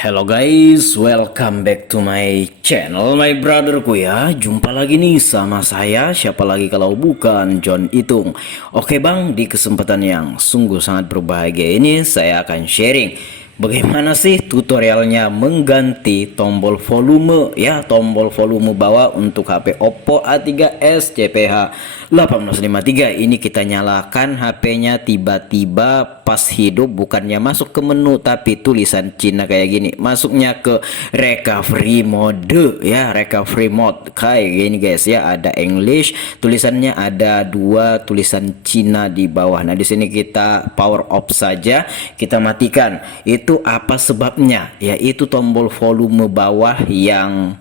Hello guys, welcome back to my channel, my brotherku ya. Jumpa lagi nih sama saya, siapa lagi kalau bukan John Itung. Oke bang, di kesempatan yang sungguh sangat berbahagia ini saya akan sharing bagaimana sih tutorialnya mengganti tombol volume ya, tombol volume bawah untuk HP Oppo A3s CPH 1853. Ini kita nyalakan HP-nya, tiba-tiba pas hidup bukannya masuk ke menu tapi tulisan Cina kayak gini, masuknya ke recovery mode ya, recovery mode kayak gini guys ya. Ada English tulisannya, ada dua tulisan Cina di bawah. Nah di sini kita power off saja, kita matikan. Itu apa sebabnya? Yaitu tombol volume bawah yang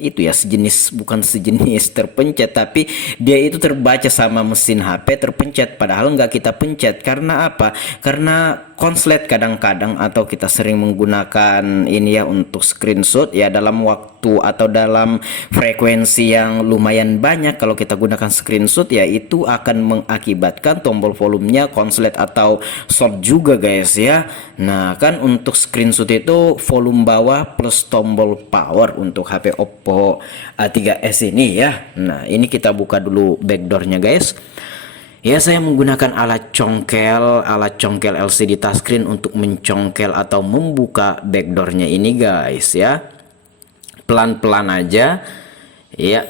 itu ya sejenis, bukan sejenis terpencet, tapi dia itu terbaca sama mesin HP terpencet padahal nggak kita pencet. Karena apa? Karena konslet kadang-kadang atau kita sering menggunakan ini ya untuk screenshot ya, dalam waktu atau dalam frekuensi yang lumayan banyak. Kalau kita gunakan screenshot ya itu akan mengakibatkan tombol volumenya konslet atau short juga guys ya. Nah kan untuk screenshot itu volume bawah plus tombol power untuk HP Oppo A3s ini ya. Nah ini kita buka dulu backdoornya guys. Ya saya menggunakan alat congkel LCD touchscreen untuk mencongkel atau membuka backdoornya ini guys ya. Pelan-pelan aja ya.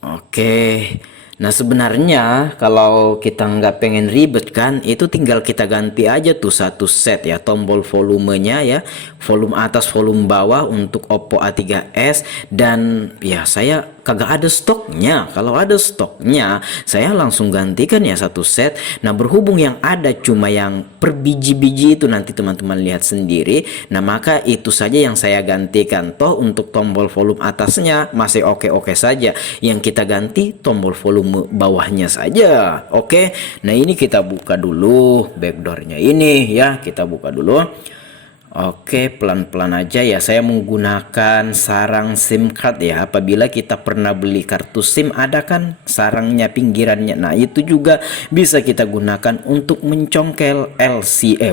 Oke. Nah sebenarnya kalau kita nggak pengen ribet kan, itu tinggal kita ganti aja tuh satu set ya tombol volumenya ya, volume atas volume bawah untuk Oppo A3s. Dan ya saya kagak ada stoknya. Kalau ada stoknya saya langsung gantikan ya satu set. Nah berhubung yang ada cuma yang per biji-biji itu, nanti teman-teman lihat sendiri. Nah maka itu saja yang saya gantikan. Toh untuk tombol volume atasnya masih oke-oke saja, yang kita ganti tombol volume bawahnya saja. Oke, nah ini kita buka dulu backdoornya ini ya, kita buka dulu. Oke, pelan-pelan aja ya. Saya menggunakan sarang SIM card ya. Apabila kita pernah beli kartu SIM, ada kan sarangnya pinggirannya. Nah, itu juga bisa kita gunakan untuk mencongkel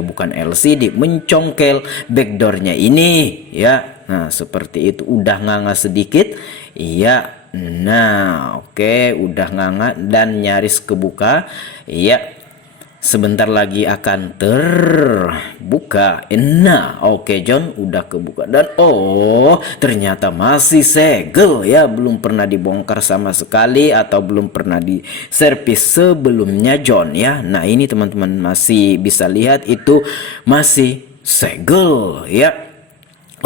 bukan LCD, mencongkel backdoornya ini ya. Nah, seperti itu. Udah nganga sedikit. Iya. Nah, oke, udah nganga dan nyaris kebuka. Iya. Sebentar lagi akan terbuka. Nah oke John, udah kebuka. Dan oh ternyata masih segel ya, belum pernah dibongkar sama sekali atau belum pernah di servis sebelumnya John ya. Nah ini teman-teman masih bisa lihat itu masih segel ya.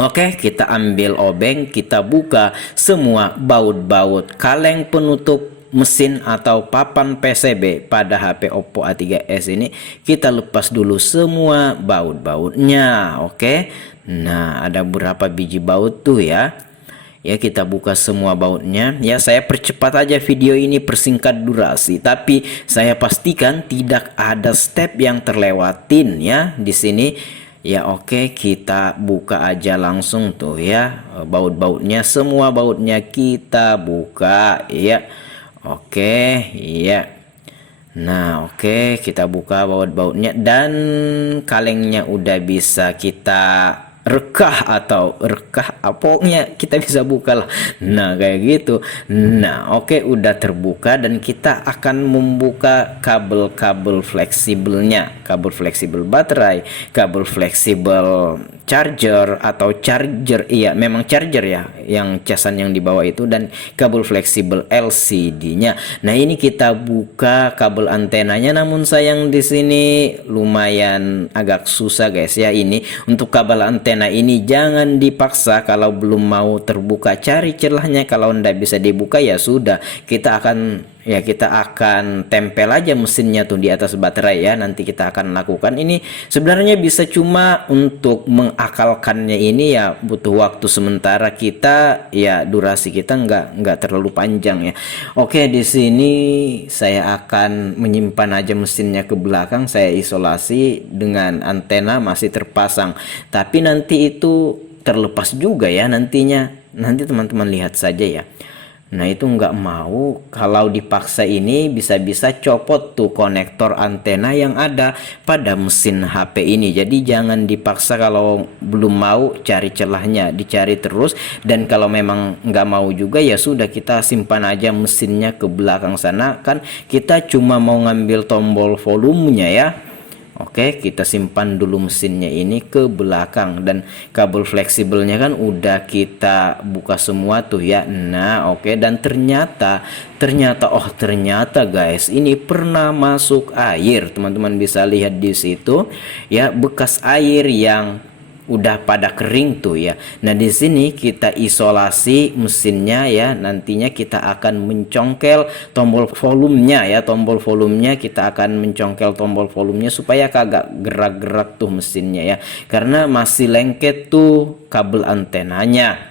Oke, kita ambil obeng, kita buka semua baut-baut kaleng penutup mesin atau papan PCB pada HP Oppo A3s ini. Kita lepas dulu semua baut-bautnya. Oke. Nah, ada berapa biji baut tuh ya. Ya, kita buka semua bautnya. Ya, saya percepat aja video ini, persingkat durasi, tapi saya pastikan tidak ada step yang terlewatin ya di sini. Ya oke, kita buka aja langsung tuh ya. Baut-bautnya, semua bautnya kita buka ya. Oke, iya. Nah, oke, kita buka baut-bautnya dan kalengnya udah bisa kita rekah atau pokoknya kita bisa buka lah. Nah kayak gitu. Nah oke, udah terbuka dan kita akan membuka kabel-kabel fleksibelnya, kabel fleksibel baterai, kabel fleksibel charger atau charger, iya memang charger ya yang casan yang di bawah itu, dan kabel fleksibel LCD-nya. Nah ini kita buka kabel antenanya, namun sayang di sini lumayan agak susah guys ya. Ini untuk kabel antena ini jangan dipaksa kalau belum mau terbuka, cari celahnya. Kalau ndak bisa dibuka ya sudah, kita akan tempel aja mesinnya tuh di atas baterai ya. Nanti kita akan lakukan ini. Sebenarnya bisa, cuma untuk mengakalkannya ini ya butuh waktu sementara, kita ya durasi kita nggak terlalu panjang ya. Oke, di sini saya akan menyimpan aja mesinnya ke belakang, saya isolasi dengan antena masih terpasang, tapi nanti itu terlepas juga ya nantinya. Nanti teman-teman lihat saja ya. Nah itu nggak mau, kalau dipaksa ini bisa-bisa copot tuh konektor antena yang ada pada mesin HP ini. Jadi jangan dipaksa, kalau belum mau cari celahnya, dicari terus. Dan kalau memang nggak mau juga ya sudah, kita simpan aja mesinnya ke belakang sana, kan kita cuma mau ngambil tombol volumenya ya. Oke, kita simpan dulu mesinnya ini ke belakang, dan kabel fleksibelnya kan udah kita buka semua tuh ya. Nah, oke, dan ternyata guys, ini pernah masuk air. Teman-teman bisa lihat di situ ya, bekas air yang udah pada kering tuh ya. Nah di sini kita isolasi mesinnya ya, nantinya kita akan mencongkel tombol volumenya ya, kita akan mencongkel tombol volumenya supaya kagak gerak-gerak tuh mesinnya ya, karena masih lengket tuh kabel antenanya.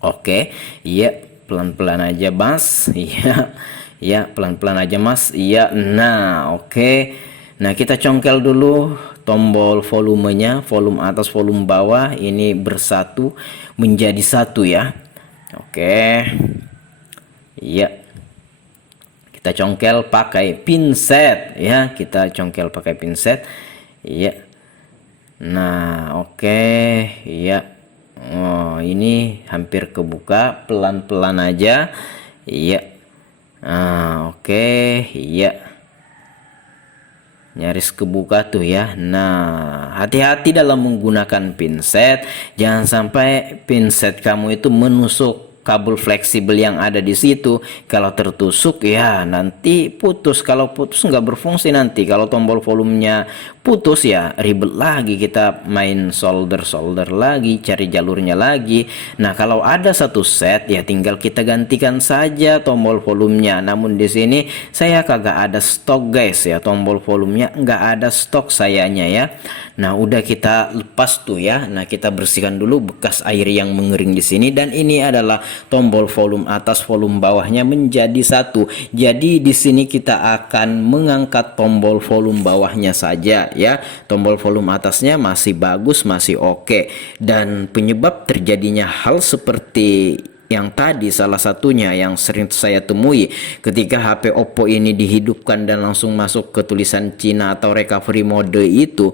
Oke, iya, pelan-pelan aja mas. Iya, ya pelan-pelan aja mas. Iya, nah oke. Nah kita congkel dulu tombol volumenya, volume atas volume bawah ini bersatu menjadi satu ya. Oke, iya, kita congkel pakai pinset ya, iya. Nah oke, iya. Oh ini hampir kebuka, pelan-pelan aja. Iya. Nah oke, iya, nyaris kebuka tuh ya. Nah hati-hati dalam menggunakan pinset, jangan sampai pinset kamu itu menusuk kabel fleksibel yang ada di situ. Kalau tertusuk ya nanti putus, kalau putus nggak berfungsi nanti. Kalau tombol volumenya putus ya ribet lagi, kita main solder lagi, cari jalurnya lagi. Nah kalau ada satu set ya tinggal kita gantikan saja tombol volumenya. Namun di sini saya kagak ada stok guys ya, tombol volumenya nggak ada stok sayanya ya. Nah udah kita lepas tuh ya. Nah kita bersihkan dulu bekas air yang mengering di sini, dan ini adalah tombol volume atas volume bawahnya menjadi satu. Jadi di sini kita akan mengangkat tombol volume bawahnya saja ya. Tombol volume atasnya masih bagus, masih oke. Dan penyebab terjadinya hal seperti yang tadi, salah satunya yang sering saya temui ketika HP Oppo ini dihidupkan dan langsung masuk ke tulisan Cina atau recovery mode, itu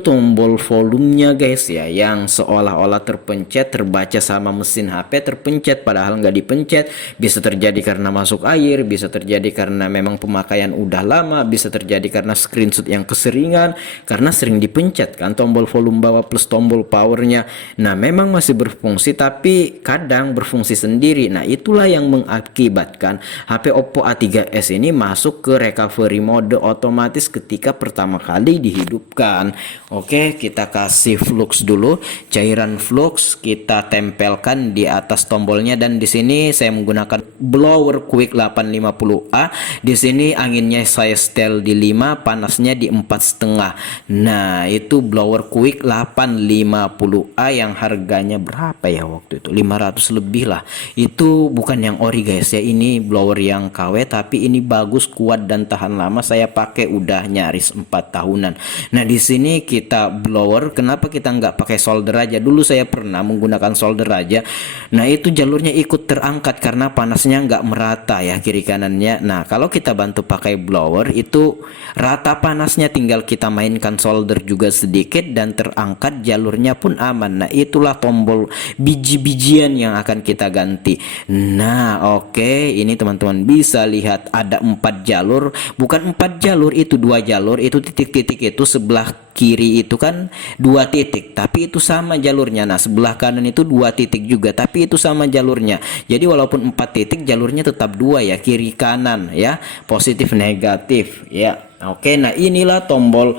tombol volumenya guys ya, yang seolah-olah terpencet, terbaca sama mesin HP terpencet padahal nggak dipencet. Bisa terjadi karena masuk air, bisa terjadi karena memang pemakaian udah lama, bisa terjadi karena screenshot yang keseringan, karena sering dipencet kan tombol volume bawah plus tombol powernya. Nah memang masih berfungsi tapi kadang berfungsi sendiri. Nah itulah yang mengakibatkan HP Oppo A3s ini masuk ke recovery mode otomatis ketika pertama kali dihidupkan. Oke, kita kasih flux dulu, cairan flux kita tempelkan di atas tombolnya, dan di sini saya menggunakan blower quick 850A. Di sini anginnya saya setel di 5, panasnya di 4,5. Nah itu blower quick 850A yang harganya berapa ya waktu itu, 500 lebih lah. Itu bukan yang ori guys ya, ini blower yang KW, tapi ini bagus, kuat dan tahan lama. Saya pakai udah nyaris 4 tahunan. Nah di sini kita blower, kenapa kita nggak pakai solder aja? Dulu saya pernah menggunakan solder aja. Nah itu jalurnya ikut terangkat karena panasnya nggak merata ya kiri kanannya. Nah kalau kita bantu pakai blower itu rata panasnya, tinggal kita mainkan solder juga sedikit dan terangkat, jalurnya pun aman. Nah itulah tombol biji-bijian yang akan kita ganti. Nah oke, ini teman-teman bisa lihat ada 4 jalur, bukan 4 jalur, itu 2 jalur. Itu titik-titik itu sebelah kiri itu kan 2 titik, tapi itu sama jalurnya. Nah sebelah kanan itu 2 titik juga, tapi itu sama jalurnya. Jadi walaupun 4 titik, jalurnya tetap 2 ya, kiri kanan ya, positif negatif ya. Oke, nah inilah tombol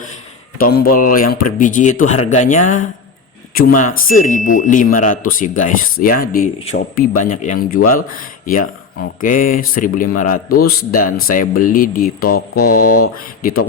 yang per biji itu harganya cuma 1.500 ya guys ya, di Shopee banyak yang jual ya. Oke, 1.500, dan saya beli di toko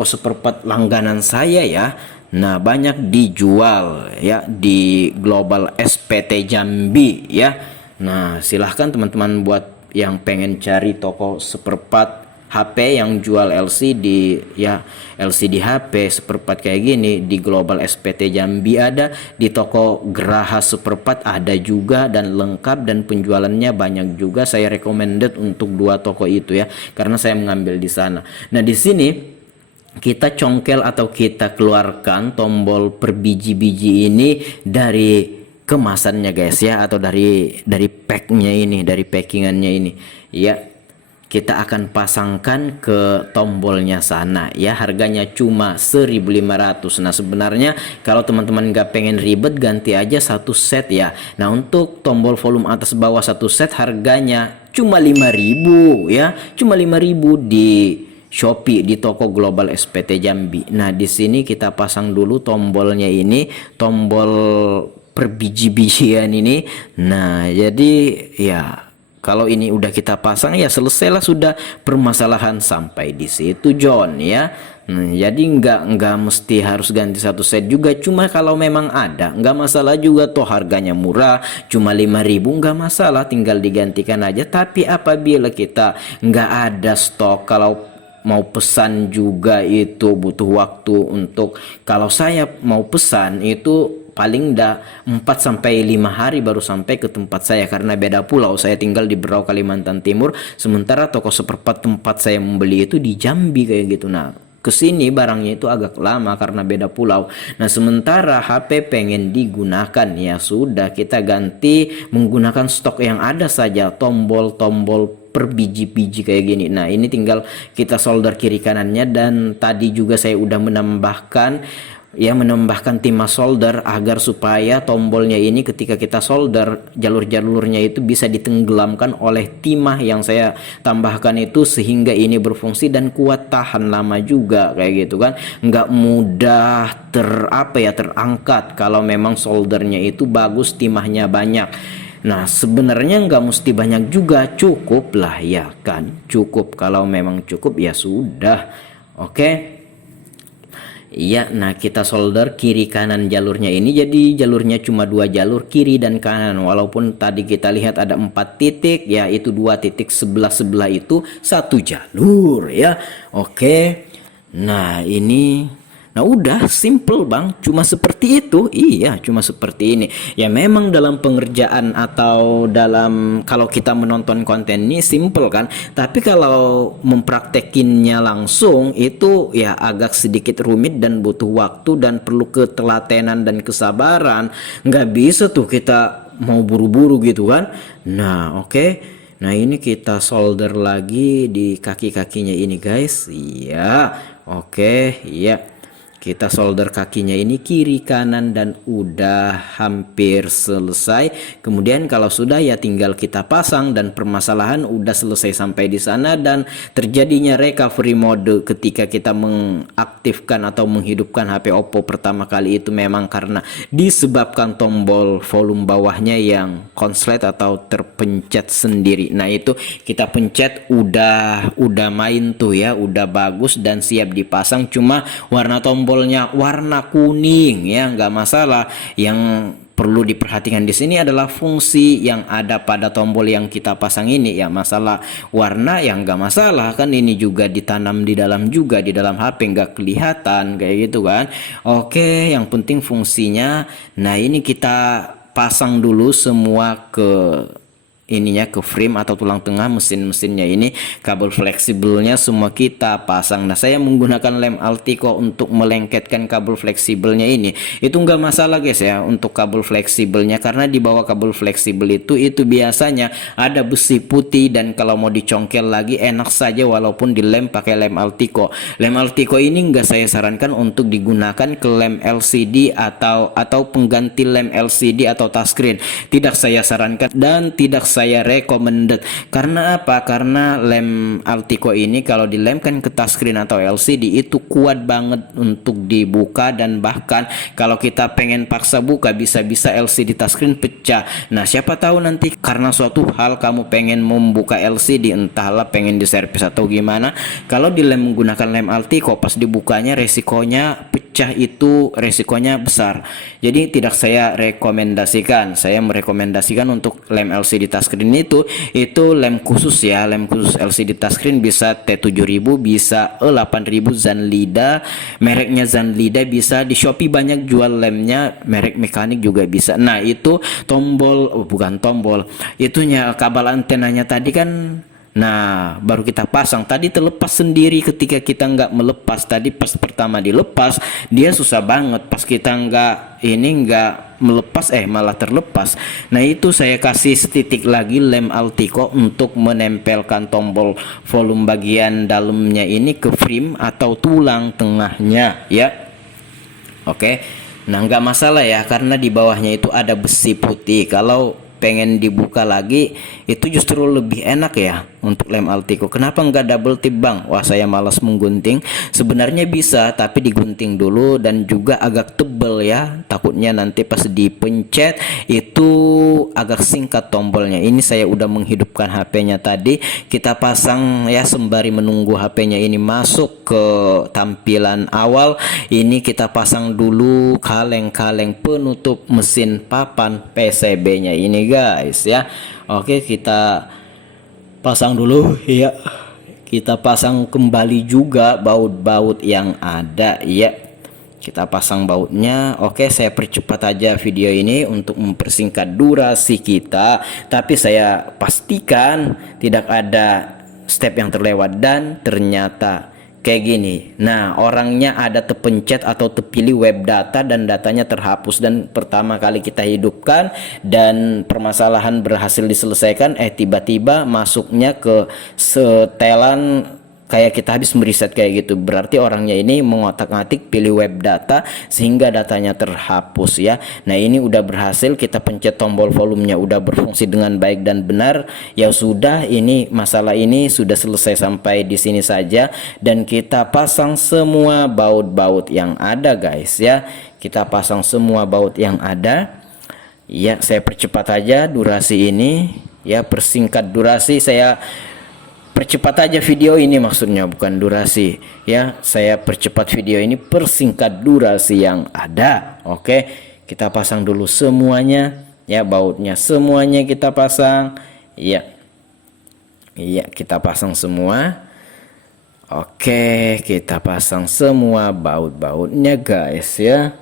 seperempat langganan saya ya. Nah banyak dijual ya di Global SPT Jambi ya. Nah silahkan teman-teman buat yang pengen cari toko seperempat HP yang jual LCD ya, LCD HP seperempat kayak gini di Global SPT Jambi ada, di toko Geraha seperempat ada juga, dan lengkap dan penjualannya banyak juga. Saya recommended untuk dua toko itu ya, karena saya mengambil di sana. Nah di sini kita congkel atau kita keluarkan tombol per biji-biji ini dari kemasannya guys ya, atau dari packnya ini, dari packingannya ini ya. Kita akan pasangkan ke tombolnya sana ya, harganya cuma 1.500. Nah sebenarnya kalau teman-teman nggak pengen ribet, ganti aja satu set ya. Nah untuk tombol volume atas bawah satu set harganya cuma 5.000 ya, cuma 5.000 di Shopee, di toko Global SPT Jambi. Nah di sini kita pasang dulu tombolnya ini, tombol per biji-bijian ini. Nah jadi ya kalau ini udah kita pasang ya selesailah sudah permasalahan sampai di situ John ya. Jadi nggak mesti harus ganti satu set juga, cuma kalau memang ada nggak masalah juga, toh harganya murah cuma 5.000, nggak masalah, tinggal digantikan aja. Tapi apabila kita nggak ada stok, kalau mau pesan juga itu butuh waktu. Untuk kalau saya mau pesan itu paling dah 4 sampai 5 hari baru sampai ke tempat saya, karena beda pulau. Saya tinggal di Berau, Kalimantan Timur, sementara toko seperempat tempat saya membeli itu di Jambi kayak gitu. Nah kesini barangnya itu agak lama karena beda pulau. Nah sementara HP pengen digunakan, ya sudah kita ganti menggunakan stok yang ada saja, tombol-tombol per biji-biji kayak gini. Nah ini tinggal kita solder kiri kanannya, dan tadi juga saya udah menambahkan timah solder agar supaya tombolnya ini ketika kita solder, jalur-jalurnya itu bisa ditenggelamkan oleh timah yang saya tambahkan itu, sehingga ini berfungsi dan kuat tahan lama juga kayak gitu kan, nggak mudah terangkat kalau memang soldernya itu bagus, timahnya banyak. Nah sebenarnya nggak mesti banyak juga, cukup lah ya kan, cukup. Kalau memang cukup ya sudah, oke. Iya, nah kita solder kiri kanan jalurnya ini, jadi jalurnya cuma 2 jalur, kiri dan kanan. Walaupun tadi kita lihat ada 4 titik, ya itu 2 titik sebelah itu 1 jalur ya. Oke. Nah ini, nah udah simple bang, cuma seperti itu. Iya cuma seperti ini ya. Memang dalam pengerjaan atau kalau kita menonton konten ini simple kan, tapi kalau mempraktekinnya langsung itu ya agak sedikit rumit dan butuh waktu dan perlu ketelatenan dan kesabaran. Nggak bisa tuh kita mau buru-buru gitu kan. Nah oke. Nah ini kita solder lagi di kaki-kakinya ini guys. Iya oke. Iya kita solder kakinya ini kiri kanan dan udah hampir selesai. Kemudian kalau sudah ya tinggal kita pasang, dan permasalahan udah selesai sampai di sana. Dan terjadinya recovery mode ketika kita mengaktifkan atau menghidupkan HP Oppo pertama kali itu memang karena disebabkan tombol volume bawahnya yang konslet atau terpencet sendiri. Nah itu kita pencet udah main tuh ya, udah bagus dan siap dipasang. Cuma warna tombolnya warna kuning ya, nggak masalah. Yang perlu diperhatikan di sini adalah fungsi yang ada pada tombol yang kita pasang ini ya. Masalah warna yang nggak masalah kan, ini juga ditanam di dalam juga, di dalam HP nggak kelihatan kayak gitu kan. Oke, yang penting fungsinya. Nah ini kita pasang dulu semua ke ininya, ke frame atau tulang tengah mesinnya ini. Kabel fleksibelnya semua kita pasang. Nah saya menggunakan lem Altico untuk melengketkan kabel fleksibelnya ini. Itu nggak masalah guys ya untuk kabel fleksibelnya, karena di bawah kabel fleksibel itu biasanya ada besi putih, dan kalau mau dicongkel lagi enak saja walaupun dilem pakai lem Altico. Lem Altico ini nggak saya sarankan untuk digunakan ke lem LCD atau pengganti lem LCD atau touchscreen. Tidak saya sarankan dan tidak saya recommended. Karena apa? Karena lem Altico ini kalau dilemkan ke touchscreen atau LCD itu kuat banget untuk dibuka, dan bahkan kalau kita pengen paksa buka bisa-bisa LCD touchscreen pecah. Nah siapa tahu nanti karena suatu hal kamu pengen membuka LCD, entahlah pengen diservis atau gimana, kalau dilem menggunakan lem Altico pas dibukanya resikonya pecah pecah itu resikonya besar. Jadi tidak saya rekomendasikan. Saya merekomendasikan untuk lem LCD touchscreen itu lem khusus ya, lem khusus LCD touchscreen bisa T7000, bisa E8000 Zanlida, mereknya Zanlida, bisa di Shopee banyak jual lemnya, merek mekanik juga bisa. Nah, itu bukan tombol, itunya kabel antenanya tadi kan. Nah, baru kita pasang tadi terlepas sendiri ketika kita nggak melepas. Tadi pas pertama dilepas dia susah banget, pas kita nggak melepas malah terlepas. Nah, itu saya kasih setitik lagi lem Altico untuk menempelkan tombol volume bagian dalamnya ini ke frame atau tulang tengahnya ya. Oke. Nah, nggak masalah ya, karena di bawahnya itu ada besi putih. Kalau pengen dibuka lagi itu justru lebih enak ya untuk lem Altico. Kenapa nggak double tip bang? Wah, saya malas menggunting. Sebenarnya bisa, tapi digunting dulu dan juga agak tebel ya, takutnya nanti pas dipencet itu agak singkat tombolnya. Ini saya udah menghidupkan HP-nya tadi, kita pasang ya sembari menunggu HP-nya ini masuk ke tampilan awal. Ini kita pasang dulu kaleng-kaleng penutup mesin papan PCB-nya ini guys ya. Oke, kita pasang dulu ya. Kita pasang kembali juga baut-baut yang ada ya. Kita pasang bautnya. Oke, saya percepat aja video ini untuk mempersingkat durasi kita, tapi saya pastikan tidak ada step yang terlewat. Dan ternyata kayak gini. Nah, orangnya ada terpencet atau terpilih web data dan datanya terhapus, dan pertama kali kita hidupkan dan permasalahan berhasil diselesaikan, tiba-tiba masuknya ke setelan kayak kita habis meriset kayak gitu. Berarti orangnya ini mengotak-atik pilih web data sehingga datanya terhapus ya. Nah, ini udah berhasil, kita pencet tombol volumenya udah berfungsi dengan baik dan benar. Ya sudah, ini masalah ini sudah selesai sampai di sini saja, dan kita pasang semua baut-baut yang ada guys ya. Kita pasang semua baut yang ada. Ya, saya percepat aja durasi ini ya, persingkat durasi. Saya percepat aja video ini, maksudnya bukan durasi ya, saya percepat video ini, persingkat durasi yang ada. Oke, kita pasang dulu semuanya ya, bautnya semuanya kita pasang ya. Iya, kita pasang semua. Oke, kita pasang semua baut-bautnya guys ya.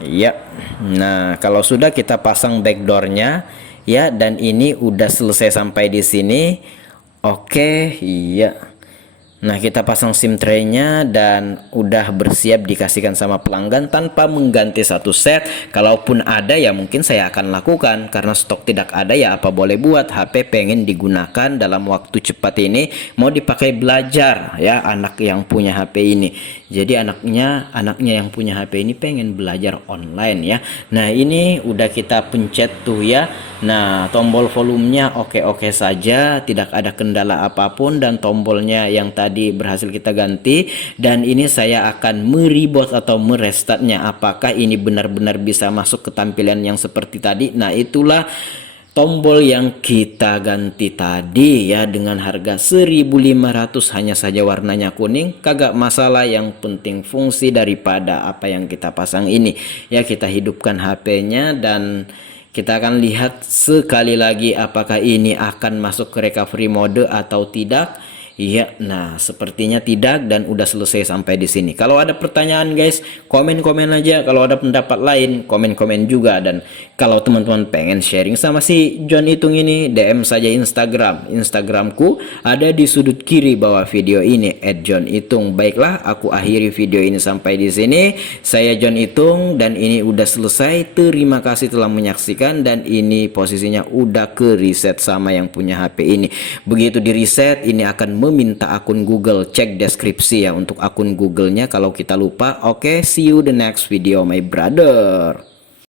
Iya. Nah, kalau sudah kita pasang backdoornya ya, dan ini udah selesai sampai di sini. Oke, iya. Nah, kita pasang SIM tray-nya dan udah bersiap dikasihkan sama pelanggan tanpa mengganti satu set. Kalaupun ada ya mungkin saya akan lakukan, karena stok tidak ada ya apa boleh buat. HP pengen digunakan dalam waktu cepat ini, mau dipakai belajar ya anak yang punya HP ini. Jadi anaknya yang punya HP ini pengen belajar online ya. Nah, ini udah kita pencet tuh ya. Nah, tombol volumenya oke-oke saja, tidak ada kendala apapun, dan tombolnya yang tadi berhasil kita ganti. Dan ini saya akan mereboot atau merestartnya, apakah ini benar-benar bisa masuk ke tampilan yang seperti tadi. Nah, itulah tombol yang kita ganti tadi ya, dengan harga 1.500, hanya saja warnanya kuning, kagak masalah, yang penting fungsi daripada apa yang kita pasang ini ya. Kita hidupkan HP-nya dan kita akan lihat sekali lagi apakah ini akan masuk ke recovery mode atau tidak. Iya, nah sepertinya tidak, dan udah selesai sampai di sini. Kalau ada pertanyaan guys, komen-komen aja. Kalau ada pendapat lain, komen-komen juga. Dan kalau teman-teman pengen sharing sama si John Itung ini, DM saja Instagramku ada di sudut kiri bawah video ini, @johnitung. Baiklah, aku akhiri video ini sampai di sini. Saya John Itung dan ini udah selesai. Terima kasih telah menyaksikan, dan ini posisinya udah ke reset sama yang punya HP ini. Begitu di reset, ini akan meminta akun Google. Cek deskripsi ya untuk akun Google-nya kalau kita lupa. Oke, see you the next video my brother.